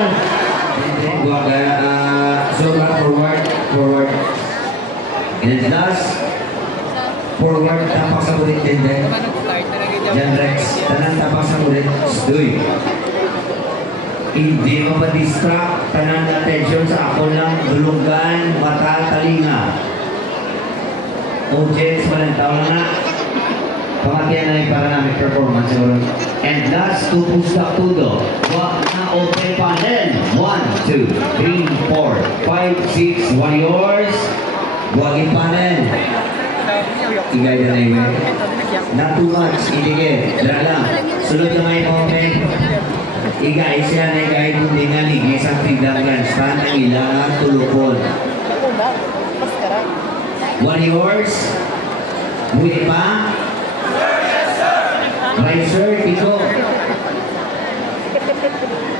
Yan. Huwag sobrang forward. And last, forward, tapak sa ulit din din. Jan Rex, tanan tapak sa ulit. Stoy. Hindi mapadistract, tanan attention sa ako lang, dulugan, mata, talinga. Objects, walang taon na. Pamatian na yung para namin performance siguro. And last, to push up to the. Wag na open panel. 1, 2, 3, 4, 5, 6, warriors. Wag yung panel. Igay na na yun. Not too much. Itigil. Dara lang. Sulod na may moment. Igay siya na igay kundi nga ligis ang tindagan. Stand ang ilangan tulupon. Warriors. Buhay pa. Right sir, Tiko.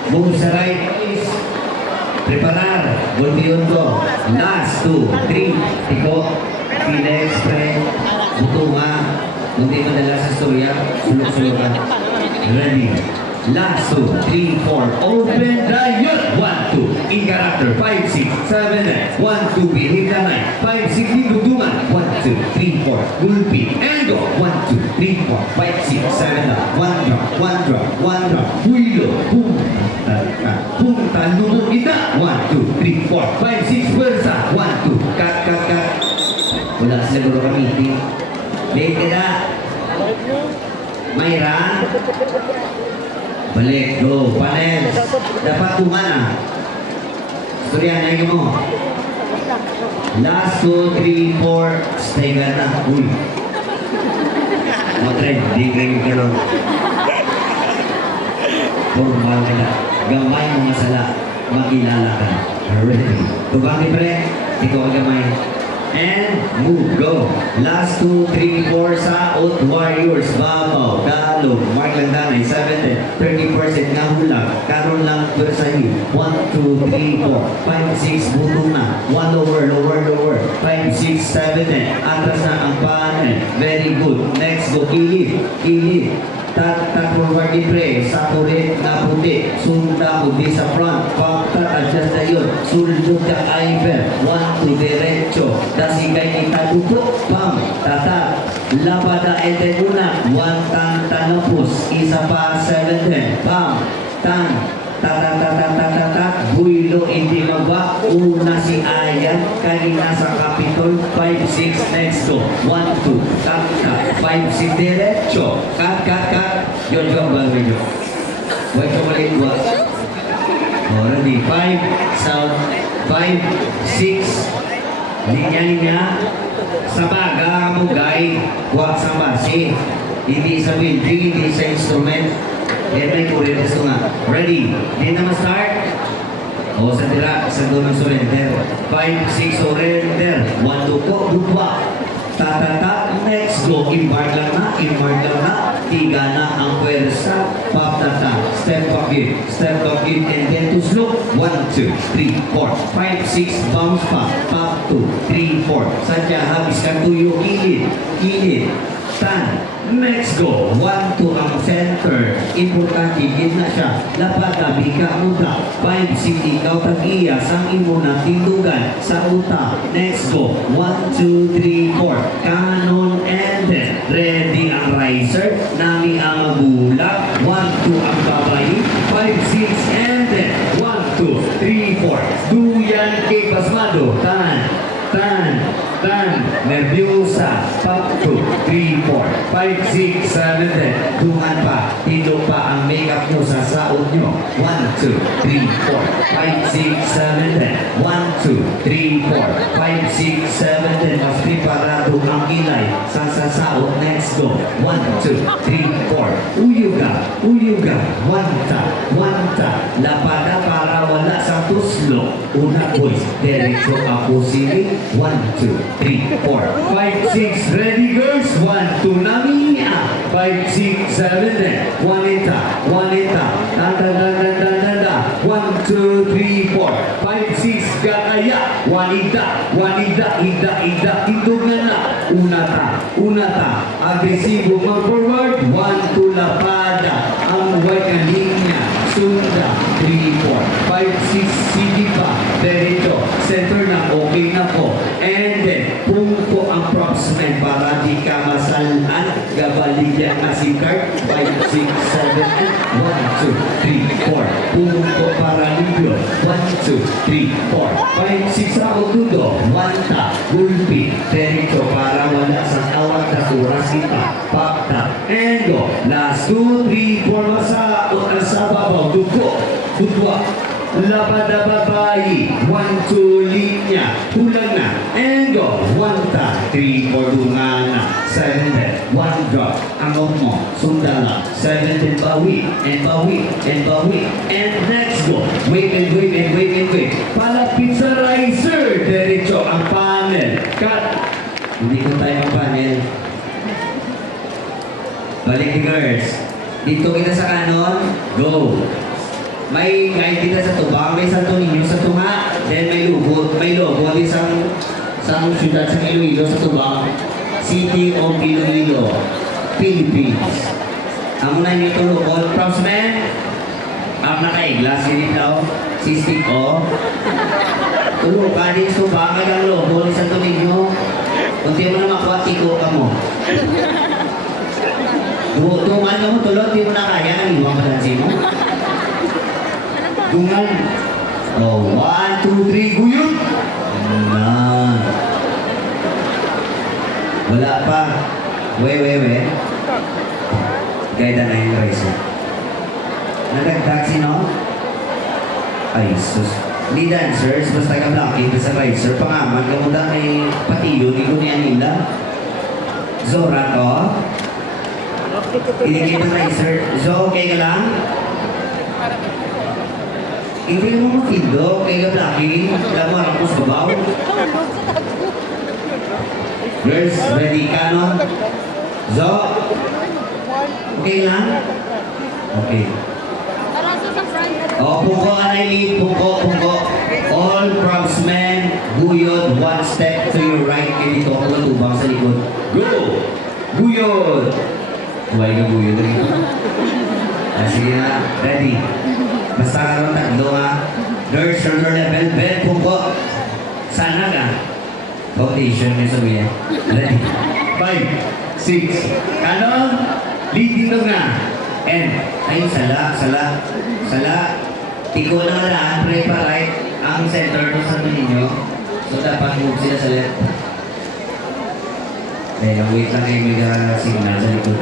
Move sa right, please. Preparar. Golpeon ko. Last, 2, 3. Tiko. Felix, Fred. Butunga. Hindi madala sa storya. Sulok-sulokan. Ready. Last, 2, 3, 4. Open the youth. 1, 2. In character. 5, 6, 7, 1, 2. Behave the 9. 5, 6. Duduman. 1, 2, 3, 4. Gulpi. And go. 1, 2, 3, 4. 5, 6, 7, 1 drop. 1 drop. 1 drop. Huilo. Boom. Punta. Lubog kita. 1, 2, 3, 4. 5, 6. Pwersa. 1, 2. Cut. Wala siguro kami. Late ka na. Mayra. Balik, go, panel. Dapat tumana. Storya na mo. Last 2, 3, 4. Stay ka na. Uy. Matred, di kayo ka nun. Formal ka na. Gamay mo masala. Makilala ka. Ready. Tubang ni pre. Ikaw ang gamay. And move, go. Last 2, 3, 4 sa out warriors. Babaw, dalog, mark lang danay, 7, 30% nga hulag. Karoon lang persahi. 1, 2, 3, 4, 5, 6, butong na. 1 lower. 5, 6, 7, atras na ang panel. Very good. Next, go, kilid. Tat forward di pre, sa kurit na puti, sunda puti sa front, pagtat adjust na yun, suldog ka iver, 1, 2, derecho, dasigay kita dupok, pam, tata, labada ete una, 1 tan tanapos, isa pa 7, pam, tan, tata, builo hindi magwa, una si Ayan, kanina sa Capitol, 5, 6, next go, 1, 2, cut, 5, 6, derecho, cut, yun, bagay yun. Wait ko maliit, what? Already, 5, sound, 5, 6, linya, sa baga, mugay, wag sa basi, hindi sa building, hindi sa instrument. May kurin gusto nga. Ready? Di na ma-start? O sa tira, sa doon ng surrender. 5, 6, surrender. 1, 2, po, dupwa. Tatata, next go. Embark lang na. Tiga na ang pwersa. Pop tata. Step back in. And then to slope. 1, 2, 3, 4, 5, 6, bounce pa. Pop 2, 3, 4. Sadya, habis ka tuyo. Kilid. Tan. Next go. 1, 2 ang center. Importante, gitna siya. Dapat tabi ka muda. 5, 6, ikaw tag-iya. Sang imo na tindugan sa uta. Next go. 1, 2, 3, 4. Canon and then. Ready ang riser. Nami ang magulang. 1, 2 ang babayi. 5, 6, and then. 1, 2, 3, 4. Duyan kay Pasmado. Tan. Nervyosa. Pop 2, 3, 4, 5, 6, 7, 10. Dungan pa. Tilo pa ang makeup nyo sa saot nyo. 1, 2, 3, 4, 5, 6, 7, 10. 1, 2, 3, 4, 5, 6, 7, 10. Mas preparado ang kilay sa sasaot. Next go. 1, 2, 3, 4. Uyuga. Wanta. Lapada para wala sa tuslo. Una boys. Diretso ako sili. 1, 2, 3, 4, 5, 6, ready girls, 1, 2, namiya, 5, 6, 7, 10, 1, 1, 2, 3, 4, 5, 6, gagaya, 1, ida, indugan na, unata, agresibo, mag-forward, 1, 2, lapada, ang white na linya, sunda, 3, 4, 5, 6, sige pa. Diretso. Center na, okay na po. And then, pumpo ang props man para di ka masalan. Gabaligyan na si card. 5, 6, 7, and 1, 2, 3, 4. Pumpo para libyo. 1, 2, 3, 4, 5, 6 ako tudo. 1 ta. Gulpi. Diretso para wala sa awat na oras kita. Pakta. And go. Last 2, 3, 4. Sa babaw. Dugo. Dugwa. Lapad na babae. 1, 2, linya. Hulang na. And go. 1 ta. 3, 4. Dunga na. 7 then. 1 drop. Angok mo. Sundala. 7 then bawi. And bawi. And bawi. And let's go. Wait and wait and wait and wait. Palapit sa riser. Diretso ang panel. Cut. Hindi ko tayo ang panel. Balik ni girls. Dito kita sa kanon. Go. May guide kita sa tubang, may Santo Niño sa tunga, then may logo din sa syudad sa Iloilo sa tubang, City of Iloilo, Philippines. Ang muna niyo ito logo, props man, ang nakaiglas, yun daw, si Stick O. Tulo ka din sa tubang, ang logo ni Santo Niño. Kung di mo na makuha, tiko ka mo. Tungan ka mo, tulo, di mo na kaya, nang iwang madansi mo. Dungan. Oh, 1, 2, 3, guyot. Na. Wala pa. We. Gaya na yung rice. Nagagdag sino? Ay, sus. Hindi dancers, basta ka blocking sa riser. Pangaman ka mo na may patiyo, hindi ko niya nila. Zora to. Iligay ng riser. Zo, okay ka lang? Hindi mo makindo, kaya blocking, alam mo, arapos babaw. Girls, ready ka, no? Zo? Okay lang? Okay. O, pungko ka na ilit, pungko. All props men, guyod, 1 step to your right, kaya dito ako natubang sa likod. Go! Guyod! Huwag ka guyod rito. Sige na, ready. Basta karoon tatlo ha. Nurse, shoulder level, bend, pungko. Sana ka. Foundation, may sabihin. Ready. 5, 6. Kanon. Leading lang na. And, ay, sala. Tiko na nga lahat, pray pa right. Ang center to sa ninyo. So, dapat move sila sa left. Dahil, wait lang kayo may signal sa likod.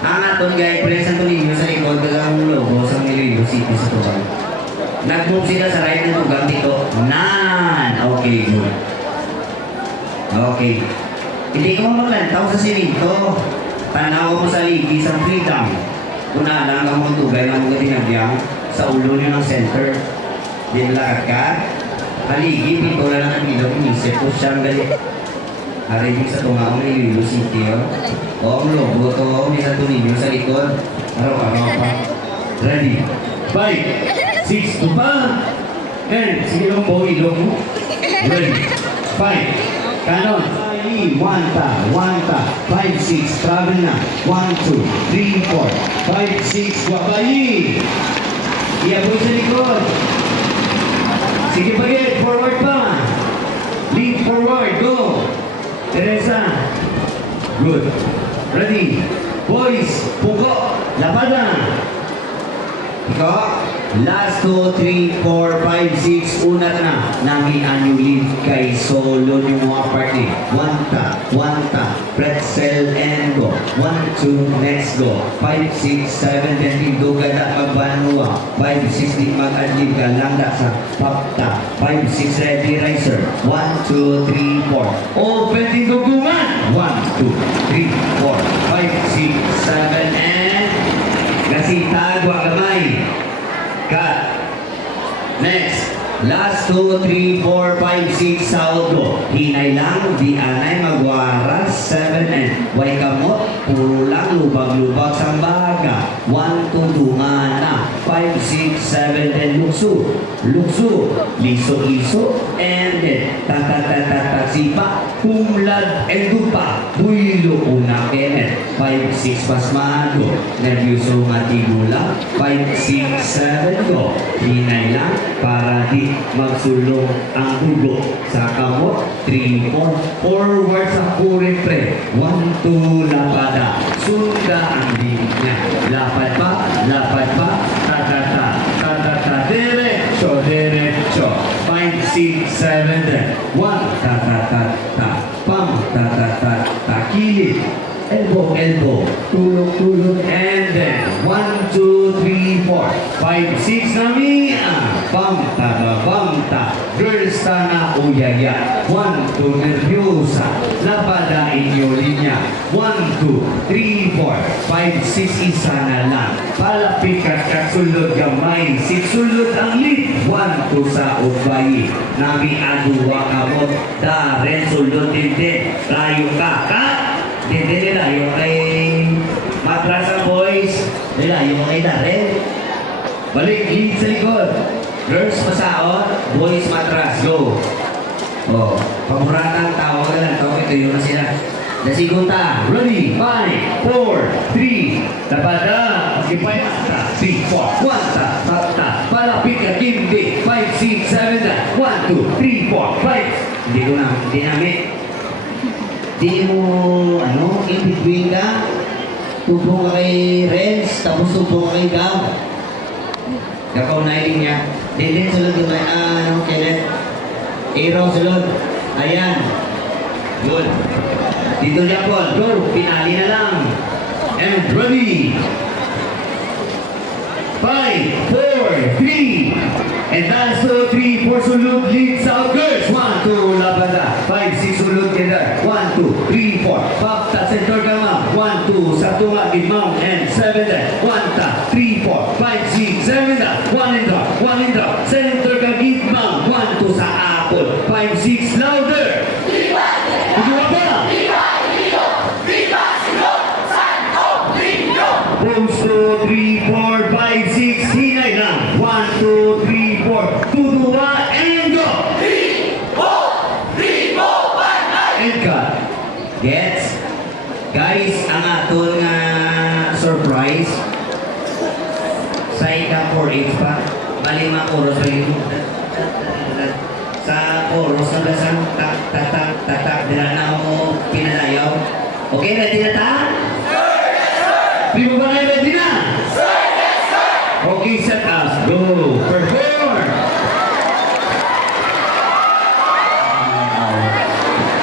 Ang aton guys, press ang tulinyo sa likod ng logo sa Iloilo City sa tugang. Nag-move sila sa right ng tugang dito. Okay, good. Okay. Hindi ko maglantaw sa siminto. Tanaw mo sa ligi sa freedom. Kung naalang ka mong tugay ng mga tinagyan sa ulo niyo ng center. Di lakad ka. Haligi, pintura lang ang ilong. Inisip ko siyang galit. Arinig sa tunga ng Iloilo City, ang logo to, may Santo Niño sa likod. Araw-araw pa. Ready? 5, 6, tupa! And, sige lang po, ilong mo. Ready? 5, kanon. 1 ta, 5, 6, travel na. 1, 2, 3, 4, 5, 6, wabayi! Iaboy sa likod. Sige pa get, forward pa. Lead forward, go! Teresa. Good. Ready. Boys. Puko. Lapada. Iko. Last 2, 3, 4, 5, 6. Una na. Nami ang lead kay solo yung mga party. 1 ta. Pretzel and go. 1, 2, next go. 5, 6, 7, 10, duga na magbanua. 5, 6, di mag-adlib ka lang na sa papta. 5, 6, ready riser. 1, 2, 3, 4. Open din duguman. 1, 2, 3, 4, 5, 6, 7, and gasita, gwa gamay. Cut. Next. Last 2, 3, 4, 5, 6, saldo. Hinay lang, di anay, magwaras, 7, and way kamot, puro lang, lubag-lubag sa baga. 1, 2, dumana. 5, 6, 7, and lukso. Liso, and then, sipa, humlad, and dupa. Builo, una, Kenneth. 5, 5, 6, pasmado. Nervyoso matigula. 5, 6, 7, go. Hinay lang para di magsulong ang dugo sa kamot. 3, 4, forward sa kurin pre. 1, 2, lapada. Sunda ang linya. Lapad pa, ta-ta-ta, ta-ta-ta, diretso, diretso. 5, 6, 7, then 1, ta-ta-ta-ta, pam, ta-ta-ta-ta, kilid, elbow, elbow, tulog, tulog, and then 1, 2, 3, 4, 5, 6 na miya, pam, ta, girls na uyaya, 1, 2, nervyosa, lapada inyo linya, 1, 2, 3, 4, 5, 6, isa na lang, palapit ka kasulod gamay, 6 sulod ang lead, 1, 2 sa ubayi, nami aduwa kamot, daren sulod din, layo ka, hindi nila yung kay Matrasa Boys, nila yung kay Daren, balik, lead sa likod, girls masaot, boys matras, go. Oh, pamuratan, tawag ka lang, tawag ito yun na sila. Nasigunta, ready, 5, 4, 3, lapada, ipayata, 3, 4, 1, ta, palapit ka, hindi, 5, 6, 7, 1, 2, 3, 4, 5, hindi ko na, hindi namin. Hindi mo, in between ka, tubo ka kay Renz, tapos tubo ka kay Gab. Kakaunayin niya. Hindi, sulod yung Kenneth. Aaron, sulod. Ayan. Good. Dito niya po. Go. Pinali na lang. And ready. 5, 4, 3. And that's 2, 3, 4, sulod. Lead sa girls. 1, 2, labada. 5, 6, sulod kita. 1, 2, 3, 4. Papta, center ka ma'am. 1, 2, sa tunga, mount. And 7, 1, 3, 4, 5, 6, 7, 1 and drop. 1 and drop. Center ka, give mount. 1, 2, sa apple. 5, 6, louder. Ikaw ba? Pose 2, 3, 4, 5, 6, hinay lang. 1, 2, 3, 4, tutuwa, and go! 3, 4, 1, And cut. Gets? Guys, ang aton nga surprise sa ika 4H pa, malimang oras pa yun. Sa oras na dasang tak, dila na ako pinalayaw. Okay, ready na ta? Di mo ba kayo ready na? Okay, set us. Go. Perform!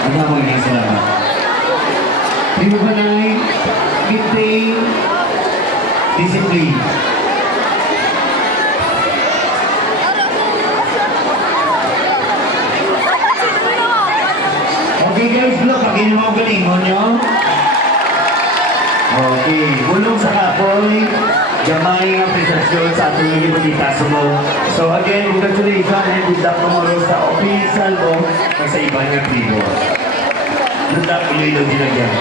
Ano ako yung salamat? Di mo ba na maintain discipline? Okay guys, vlog, pakinin mo ang galingon nyo. Okay, bulong sa kapoy, gamay ang presasyon sa ating mga ibang mo. So again, congratulations and good luck tomorrow sa official mo sa iba niya tribo. Good luck, Iloilo Ginagyan.